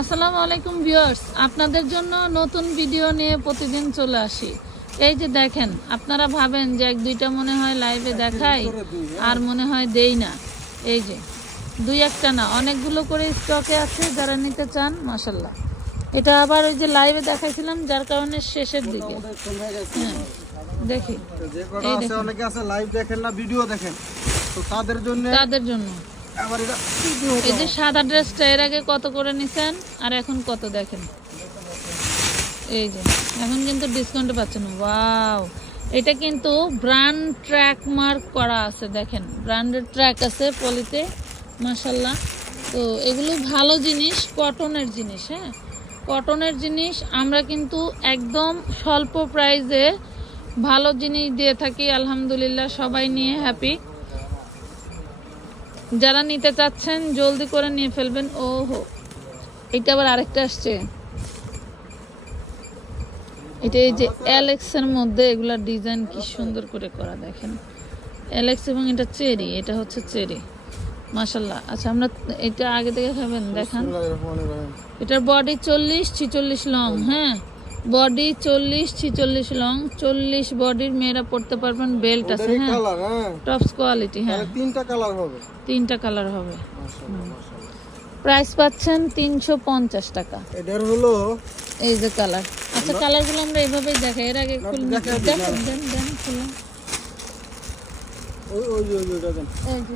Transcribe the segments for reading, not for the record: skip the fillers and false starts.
আসসালামু আলাইকুম ভিউয়ার্স, আপনাদের জন্য নতুন ভিডিও নিয়ে প্রতিদিন চলে আসি। এই যে দেখেন, আপনারা ভাবেন যে এক দুইটা মনে হয় লাইভে দেখাই আর মনে হয় দেই না। এই যে দুই একটা না, অনেকগুলো করে স্টকে আছে, যারা নিতে চান মাশাআল্লাহ। এটা আবার ওই যে লাইভে দেখাইছিলাম, যার কারণে শেষের দিকে দেখি অনেকে আছে লাইভ দেখেন না, ভিডিও দেখেন, তো তাদের জন্য এই যে সাদা ড্রেসটা এর আগে কত করে নিছেন আর এখন কত দেখেন। এই যে এখন কিন্তু ডিসকাউন্টে পাচ্ছেন। ওয়াও, এটা কিন্তু ব্র্যান্ড ট্র্যাক মার্ক করা আছে, দেখেন ব্র্যান্ডের ট্র্যাক আছে পলিতে মাশাআল্লাহ। তো এগুলো ভালো জিনিস, কটনের জিনিস। হ্যাঁ, কটনের জিনিস আমরা কিন্তু একদম স্বল্প প্রাইসে ভালো জিনিস দিয়ে থাকি আলহামদুলিল্লাহ, সবাই নিয়ে হ্যাপি। যারা নিতে চাচ্ছেন জলদি করে নিয়ে ফেলবেন। ওহো, এটা আবার আরেকটা আসছে, এটা এই যে অ্যালেক্স এর মধ্যে এগুলা ডিজাইন কি সুন্দর করে করা, দেখেন অ্যালেক্স, এবং এটা চেরি, এটা হচ্ছে চেরি মাশাআল্লাহ। আচ্ছা, আমরা এটা আগে থেকে খাবেন, দেখান। এটার বডি 40-46 লং। হ্যাঁ, বডি 40-46 লং, 40 বডির মেয়েরা পড়তে পারবেন। বেল্ট আছে, হ্যাঁ টপস কোয়ালিটি। হ্যাঁ, তিনটা কালার হবে। প্রাইস পাচ্ছেন 350 টাকা। এটার হলো এই যে কালার। আচ্ছা, কালারগুলো আমরা এইভাবেই দেখাই, এর আগে খুলে দেখেন, দেন খুলে। ওই দেন, এই যে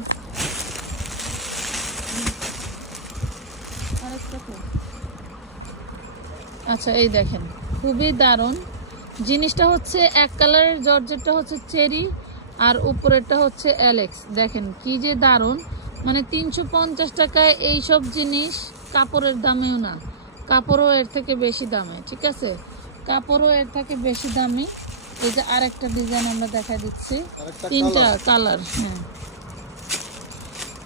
আরেকটা তো। আচ্ছা, এই দেখেন খুবই দারুণ জিনিসটা। হচ্ছে এক কালারের জর্জেটটা হচ্ছে চেরি আর উপরেরটা হচ্ছে অ্যালেক্স। দেখেন কি যে দারুণ, মানে 350 টাকায় এইসব জিনিস কাপড়ের দামেও না, কাপড়ও এর থেকে বেশি দামে। ঠিক আছে, কাপড়ও এর থেকে বেশি দামি। এই যে আরেকটা ডিজাইন আমরা দেখা দিচ্ছি, তিনটা কালার। হ্যাঁ,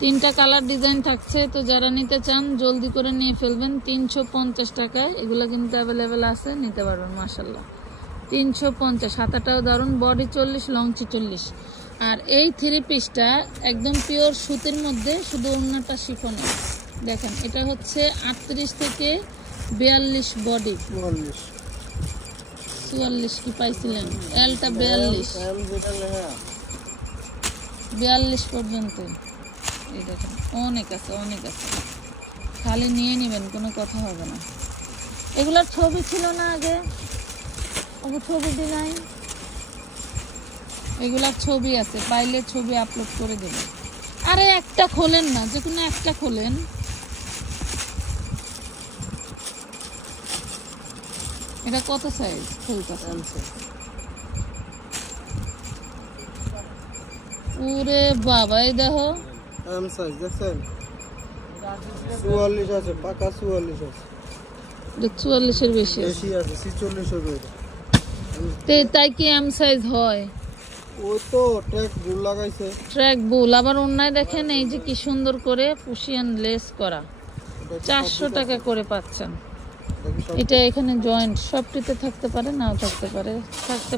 তিনটা কালার ডিজাইন থাকছে। তো যারা নিতে চান জলদি করে নিয়ে ফেলবেন। 350 টাকায় এগুলো কিন্তু অ্যাভেলেবেল আছে, নিতে পারবেন মাশাআল্লাহ। 350। হাতাটাও দারুন, বডি 40, লং 46। আর এই থ্রি পিসটা একদম পিওর সুতির মধ্যে, শুধু ওড়নাটা শিফনে। দেখেন এটা হচ্ছে 38 থেকে 42 বডি। 44 কি পাইছিলেন? এলটা 42 পর্যন্ত। এই দেখেন অনেক আছে, অনেক আছে, খালি নিয়ে নেবেন, কোনো কথা হবে না। এগুলোর ছবি ছিল না আগে, ছবি ডিজাইন, এগুলার ছবি আছে, পাইলে ছবি আপলোড করে দেবেন। আরে একটা খোলেন না, যে কোনো একটা খোলেন। এটা কত সাইজ খুলতেছে? ওরে বাবা, এই দেখো এম সাইজ দেখছেন, 44 আছে, পাকা 44 আছে। 44 এর বেশি আছে, 46 হবে। তাই কি এম সাইজ হয়? ওই তো ট্র্যাক বুল লাগাইছে, ট্র্যাক বুল। আবার অন্যায় দেখেন এই যে কি সুন্দর করে পুশিয়ান লেস করা, 400 টাকা করে পাচ্ছেন। এটা এখানে জয়েন্ট সবটিতে থাকতে পারে, নাও থাকতে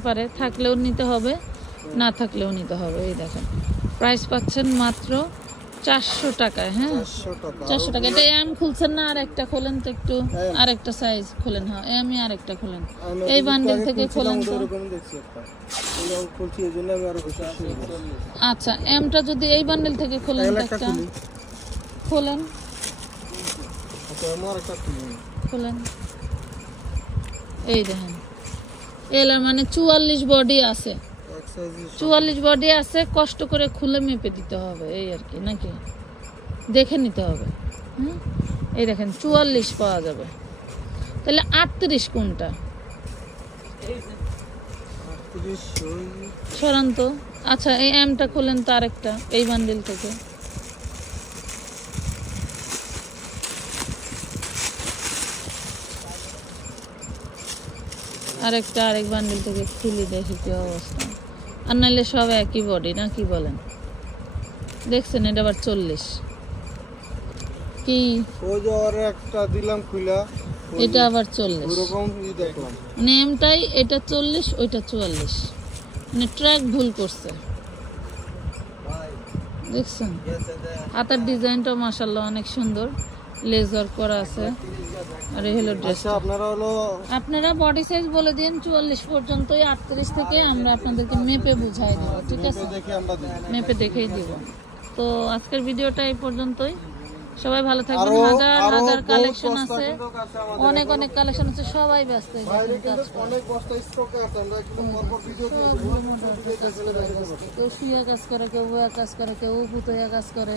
পারে, থাকলেও নিতে হবে, না থাকলেও নিতে হবে। এই দেখেন প্রাইস পাচ্ছেন মাত্র 400 টাকায়। হ্যাঁ, 400 টাকা। এটা এম খুলছেন না? আর একটা খোলেন তো একটু, আর একটা সাইজ খোলেন। হ্যাঁ, এমই আর একটা খোলেন, এই বান্ডেল থেকে খোলেন তো। আচ্ছা, এমটা যদি এই বান্ডেল থেকে খোলেন তো একটা খোলেন, খোলেন। এই দেখেন এলার মানে 44 বডি আছে, 44 বডি আছে। কষ্ট করে খুলে মেপে দিতে হবে, এই আর কি, নাকি দেখে নিতে হবে। এই দেখেন 44 পাওয়া যাবে। তাহলে 38 কোনটা? সরান তো। আচ্ছা, এই এমটা খোলেন তো আরেকটা, এই বান্ডেল থেকে। আরেক বান্ডেল থেকে খুলি, দেখি কি অবস্থা। আর নাহলে সব একই বডি, না কি বলেন? দেখছেন এটা আবার 40 কি, একটা দিলাম খুলা, এটা আবার 40 মানে এমটাই, এটা 40 ওইটা 44, মানে ট্র্যাক ভুল করছে। দেখছেন হাতার ডিজাইনটা মাশাআল্লাহ অনেক সুন্দর, লেজার করা আছে। আর এই হলো ড্রেস। আচ্ছা আপনারা হলো আপনারা বডি সাইজ বলে দিন 44 পর্যন্ত, 38 থেকে আমরা আপনাদেরকে মেপে বুঝাই দেব, ঠিক আছে? দেখে আমরা দিই। মেপে দেখেই দিব। তো আজকের ভিডিওটা এই পর্যন্তই। সবাই ভালো থাকবেন। হাজার হাজার কালেকশন আছে, অনেক অনেক কালেকশন আছে, সবাই ব্যস্ত। বাইরে কিন্তু অনেক বস্তা স্টকে আছে, আমরা কিন্তু পরপর ভিডিও দিয়ে দেব। কেউ শুয়ে কাজ করে, কেউ বয়া কাজ করে, কেউ পুতইয়া কাজ করে,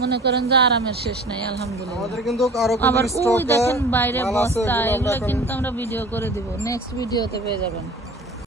মনে করেন যে আরামের শেষ নাই আলহামদুলিল্লাহ। আমাদের কিন্তু আরো আবার স্টকে ওই দেখেন বাইরে মাল আছে, বস্তা, যেগুলো আমরা এগুলো এখন কিন্তু আমরা ভিডিও করে দিব, নেক্সট ভিডিওতে পেয়ে যাবেন।